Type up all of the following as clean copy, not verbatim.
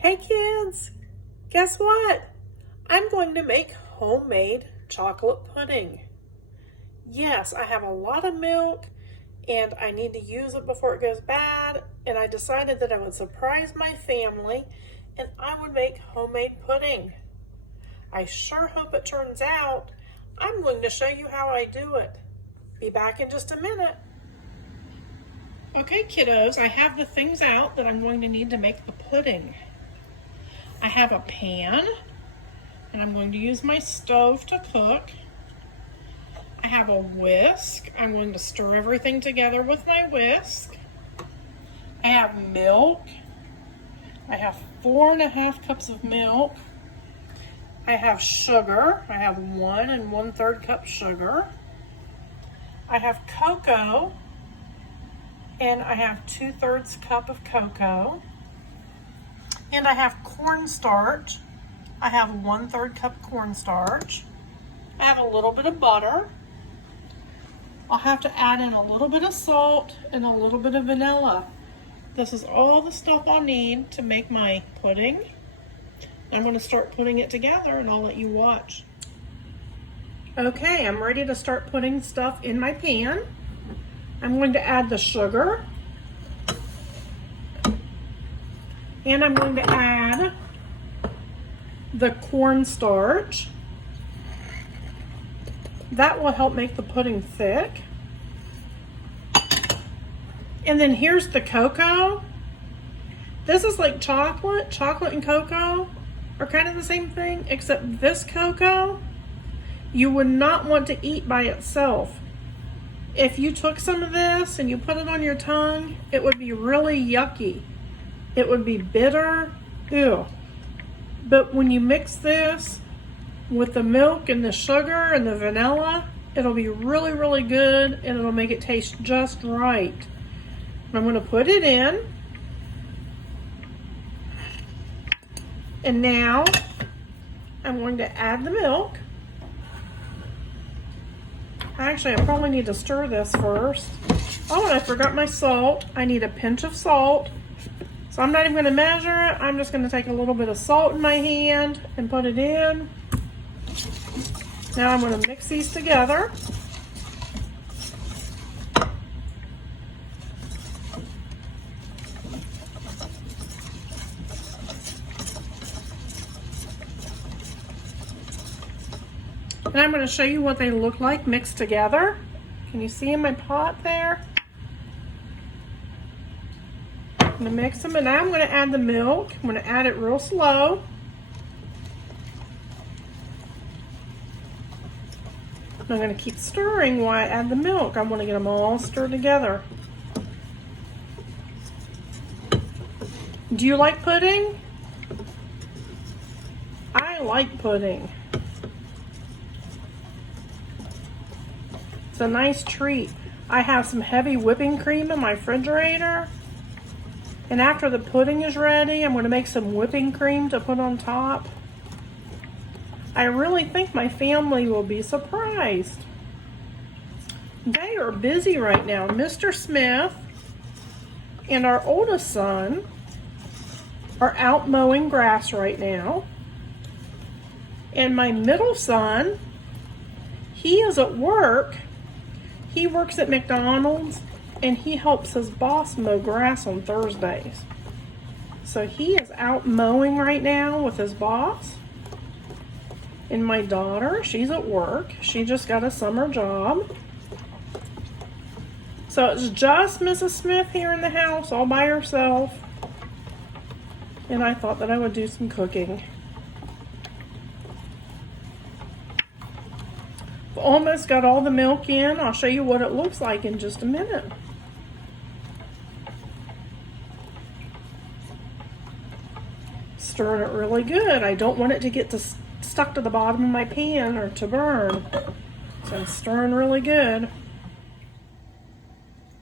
Hey kids, guess what? I'm going to make homemade chocolate pudding. Yes, I have a lot of milk and I need to use it before it goes bad, and I decided that I would surprise my family and I would make homemade pudding. I sure hope it turns out. I'm going to show you how I do it. Be back in just a minute. Okay, kiddos, I have the things out that I'm going to need to make the pudding. I have a pan, and I'm going to use my stove to cook. I have a whisk. I'm going to stir everything together with my whisk. I have milk. I have 4.5 cups of milk. I have sugar. I have 1 1/3 cup sugar. I have cocoa, and I have 2/3 cup of cocoa. And I have cornstarch. I have 1/3 cup cornstarch. I have a little bit of butter. I'll have to add in a little bit of salt and a little bit of vanilla. This is all the stuff I'll need to make my pudding. I'm going to start putting it together and I'll let you watch. Okay, I'm ready to start putting stuff in my pan. I'm going to add the sugar. And I'm going to add the cornstarch. That will help make the pudding thick. And then here's the cocoa. This is like chocolate. Chocolate and cocoa are kind of the same thing, except this cocoa you would not want to eat by itself. If you took some of this and you put it on your tongue, it would be really yucky. It would be bitter. Ew. But when you mix this with the milk and the sugar and the vanilla, it'll be really, really good, and it'll make it taste just right. I'm going to put it in. And now I'm going to add the milk. Actually, I probably need to stir this first. Oh, and I forgot my salt. I need a pinch of salt. So I'm not even going to measure it. I'm just going to take a little bit of salt in my hand and put it in. Now I'm going to mix these together. And I'm going to show you what they look like mixed together. Can you see in my pot there? I'm going to mix them, and now I'm going to add the milk. I'm going to add it real slow. I'm going to keep stirring while I add the milk. I want to get them all stirred together. Do you like pudding? I like pudding. It's a nice treat. I have some heavy whipping cream in my refrigerator. And after the pudding is ready, I'm going to make some whipping cream to put on top. I really think my family will be surprised. They are busy right now. Mr. Smith and our oldest son are out mowing grass right now. And my middle son, he is at work. He works at McDonald's, and he helps his boss mow grass on Thursdays. So he is out mowing right now with his boss. And my daughter, she's at work. She just got a summer job. So it's just Mrs. Smith here in the house all by herself. And I thought that I would do some cooking. Almost got all the milk in. I'll show you what it looks like in just a minute. Stirring it really good. I don't want it to get stuck to the bottom of my pan or to burn. So I'm stirring really good.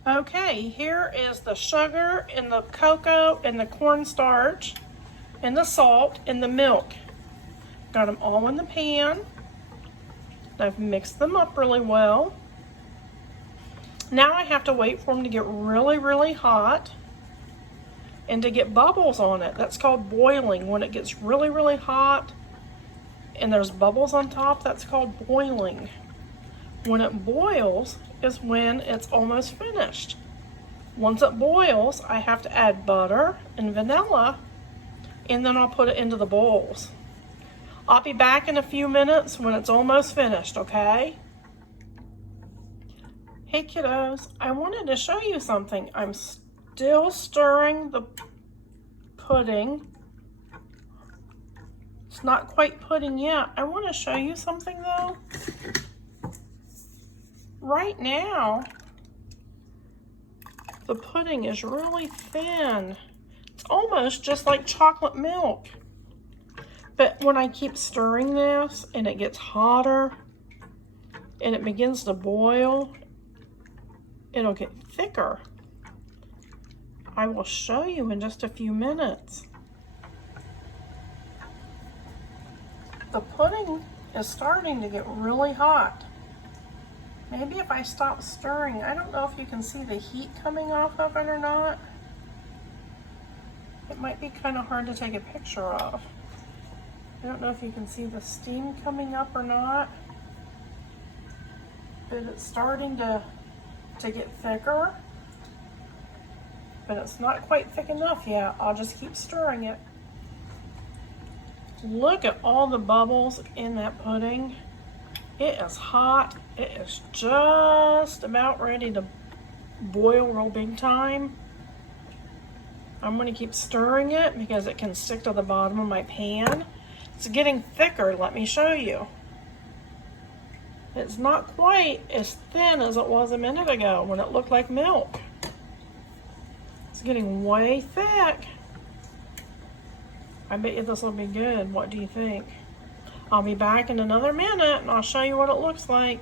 Okay, here is the sugar and the cocoa and the cornstarch and the salt and the milk. Got them all in the pan. I've mixed them up really well. Now I have to wait for them to get really, really hot. and to get bubbles on it. That's called boiling. When it gets really, really hot and there's bubbles on top, that's called boiling. When it boils is when it's almost finished. Once it boils, I have to add butter and vanilla, and then I'll put it into the bowls. I'll be back in a few minutes when it's almost finished, okay? Hey kiddos, I wanted to show you something. I'm still stirring the pudding. It's not quite pudding yet. I want to show you something though. Right now, the pudding is really thin. It's almost just like chocolate milk. But when I keep stirring this and it gets hotter and it begins to boil, it'll get thicker. I will show you in just a few minutes. The pudding is starting to get really hot. Maybe if I stop stirring, I don't know if you can see the heat coming off of it or not. It might be kind of hard to take a picture of. I don't know if you can see the steam coming up or not. But it's starting to get thicker. But it's not quite thick enough yet. I'll just keep stirring it. Look at all the bubbles in that pudding. It is hot. It is just about ready to boil real big time. I'm going to keep stirring it because it can stick to the bottom of my pan. It's getting thicker, let me show you. It's not quite as thin as it was a minute ago when it looked like milk. It's getting way thick. I bet you this will be good. What do you think? I'll be back in another minute and I'll show you what it looks like.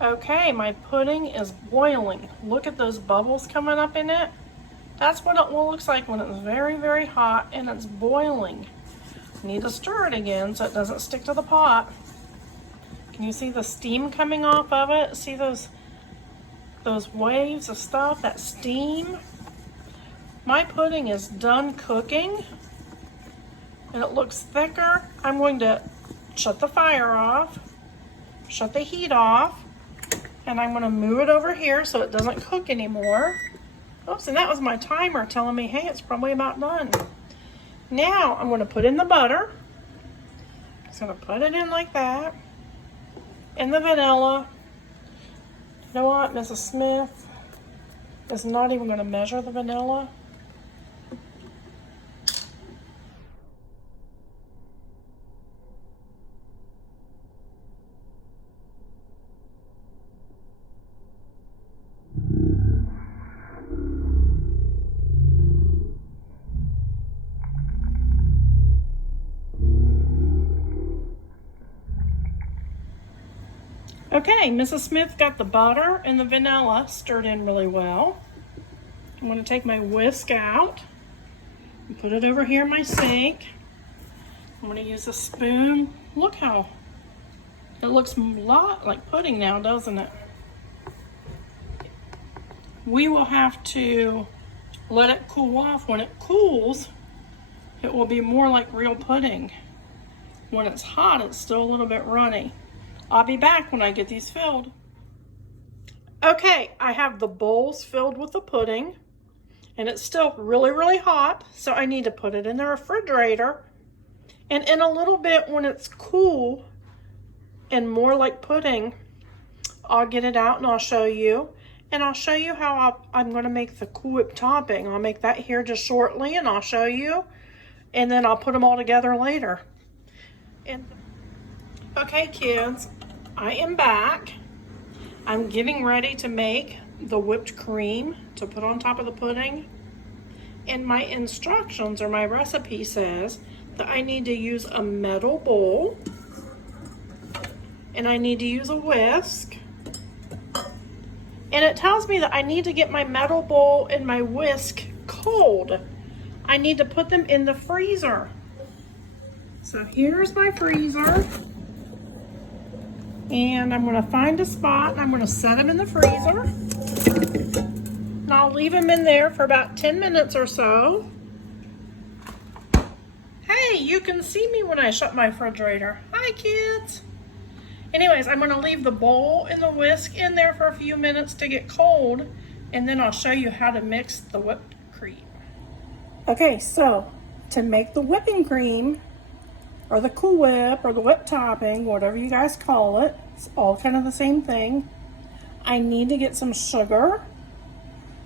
Okay, my pudding is boiling. Look at those bubbles coming up in it. That's what it looks like when it's very, very hot and it's boiling. Need to stir it again so it doesn't stick to the pot. Can you see the steam coming off of it? See those waves of stuff, that steam? My pudding is done cooking and it looks thicker. I'm going to shut the fire off, shut the heat off, and I'm going to move it over here so it doesn't cook anymore. Oops, and that was my timer telling me, hey, it's probably about done. Now I'm going to put in the butter. Just going to put it in like that. And the vanilla. You know what, Mrs. Smith is not even going to measure the vanilla. Okay, Mrs. Smith got the butter and the vanilla stirred in really well. I'm going to take my whisk out and put it over here in my sink. I'm going to use a spoon. Look how it looks a lot like pudding now, doesn't it? We will have to let it cool off. When it cools, it will be more like real pudding. When it's hot, it's still a little bit runny. I'll be back when I get these filled. Okay, I have the bowls filled with the pudding, and it's still really, really hot, so I need to put it in the refrigerator. And in a little bit, when it's cool and more like pudding, I'll get it out and I'll show you. And I'll show you how I'm going to make the Cool Whip topping. I'll make that here just shortly, and I'll show you. And then I'll put them all together later. Okay, kids, I am back. I'm getting ready to make the whipped cream to put on top of the pudding. And my instructions or my recipe says that I need to use a metal bowl. And I need to use a whisk. And it tells me that I need to get my metal bowl and my whisk cold. I need to put them in the freezer. So here's my freezer. And I'm going to find a spot and I'm going to set them in the freezer. And I'll leave them in there for about 10 minutes or so. Hey, you can see me when I shut my refrigerator. Hi, kids. Anyways, I'm going to leave the bowl and the whisk in there for a few minutes to get cold, and then I'll show you how to mix the whipped cream. Okay, so to make the whipping cream, or the Cool Whip, or the whipped topping, whatever you guys call it, it's all kind of the same thing. I need to get some sugar.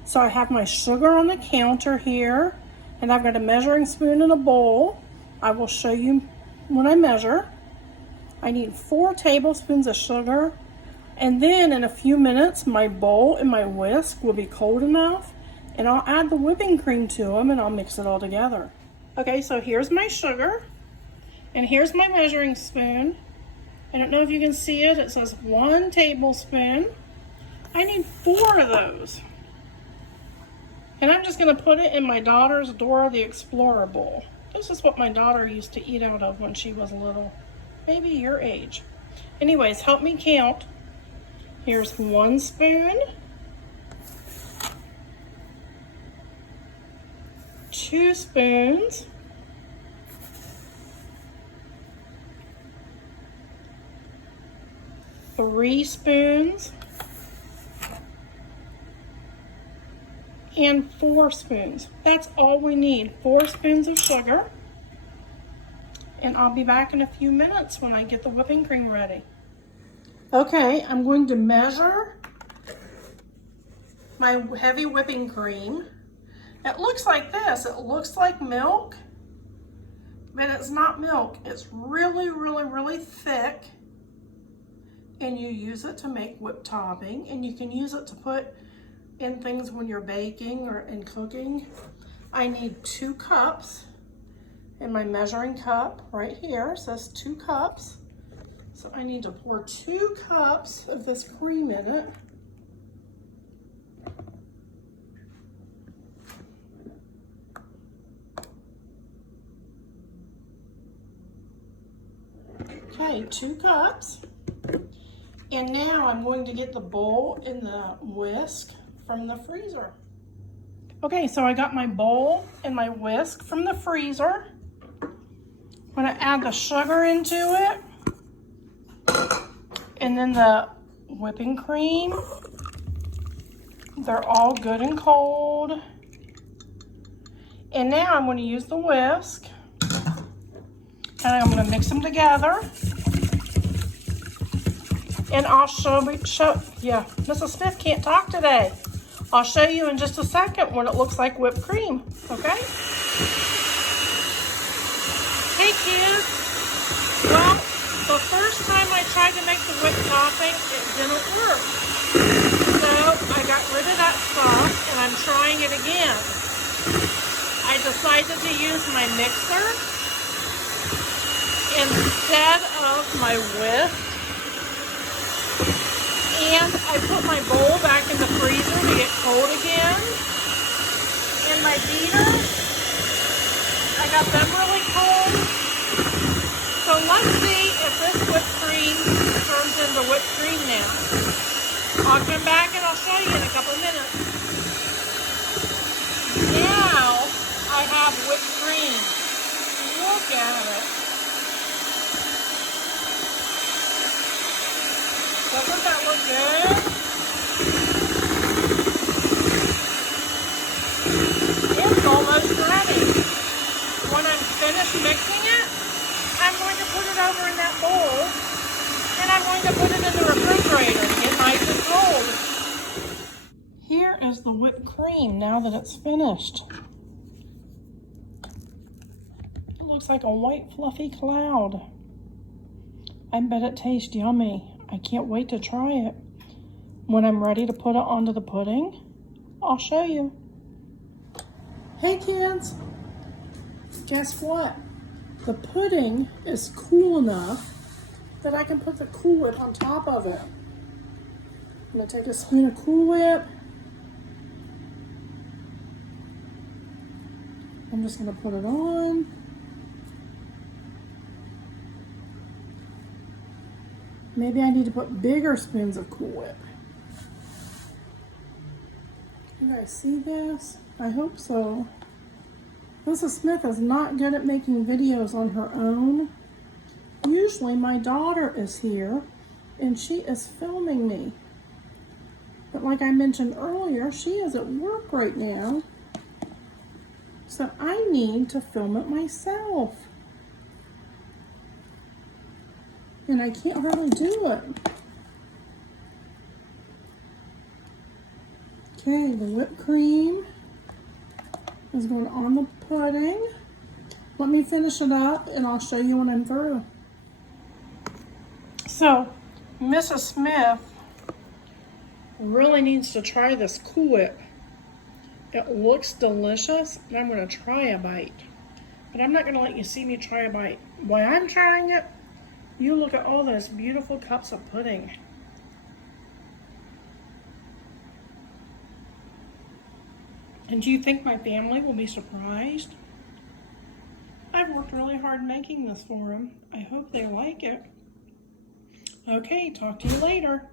So I have my sugar on the counter here, and I've got a measuring spoon and a bowl. I will show you when I measure. I need 4 tablespoons of sugar, and then in a few minutes my bowl and my whisk will be cold enough, and I'll add the whipping cream to them and I'll mix it all together. Okay, so here's my sugar, and here's my measuring spoon. I don't know if you can see it. It says 1 tablespoon. I need 4 of those. And I'm just going to put it in my daughter's Dora the Explorer bowl. This is what my daughter used to eat out of when she was little. Maybe your age. Anyways, help me count. Here's 1 spoon. 2 spoons. 3 spoons. And 4 spoons. That's all we need. 4 spoons of sugar. And I'll be back in a few minutes when I get the whipping cream ready. Okay, I'm going to measure my heavy whipping cream. It looks like this. It looks like milk, but it's not milk. It's really, really, really thick. And you use it to make whipped topping, and you can use it to put in things when you're baking or in cooking. I need 2 cups, and my measuring cup right here says 2 cups. So I need to pour 2 cups of this cream in it. Okay, 2 cups. And now I'm going to get the bowl and the whisk from the freezer. Okay, so I got my bowl and my whisk from the freezer. I'm going to add the sugar into it, and then the whipping cream. They're all good and cold. And now I'm going to use the whisk, and I'm going to mix them together. And I'll yeah, Mrs. Smith can't talk today. I'll show you in just a second when it looks like whipped cream, okay? Hey kids, well, the first time I tried to make the whipped topping, it didn't work. So I got rid of that stuff and I'm trying it again. I decided to use my mixer instead of my whisk. And I put my bowl back in the freezer to get cold again. And my beaters, I got them really cold. So let's see if this whipped cream turns into whipped cream now. I'll come back and I'll show you in a couple minutes. Now I have whipped cream. Look at it. Doesn't that look good? It's almost ready. When I'm finished mixing it, I'm going to put it over in that bowl, and I'm going to put it in the refrigerator to get nice and cold. Here is the whipped cream now that it's finished. It looks like a white fluffy cloud. I bet it tastes yummy. I can't wait to try it. When I'm ready to put it onto the pudding, I'll show you. Hey kids, guess what? The pudding is cool enough that I can put the Cool Whip on top of it. I'm gonna take a spoon of Cool Whip. I'm just gonna put it on. Maybe I need to put bigger spoons of Cool Whip. You guys see this? I hope so. Mrs. Smith is not good at making videos on her own. Usually my daughter is here and she is filming me. But like I mentioned earlier, she is at work right now. So I need to film it myself. And I can't hardly do it. Okay, the whipped cream is going on the pudding. Let me finish it up and I'll show you when I'm through. So, Mrs. Smith really needs to try this Cool Whip. It looks delicious and I'm going to try a bite. But I'm not going to let you see me try a bite. While I'm trying it, you look at all those beautiful cups of pudding. And do you think my family will be surprised? I've worked really hard making this for them. I hope they like it. Okay, talk to you later.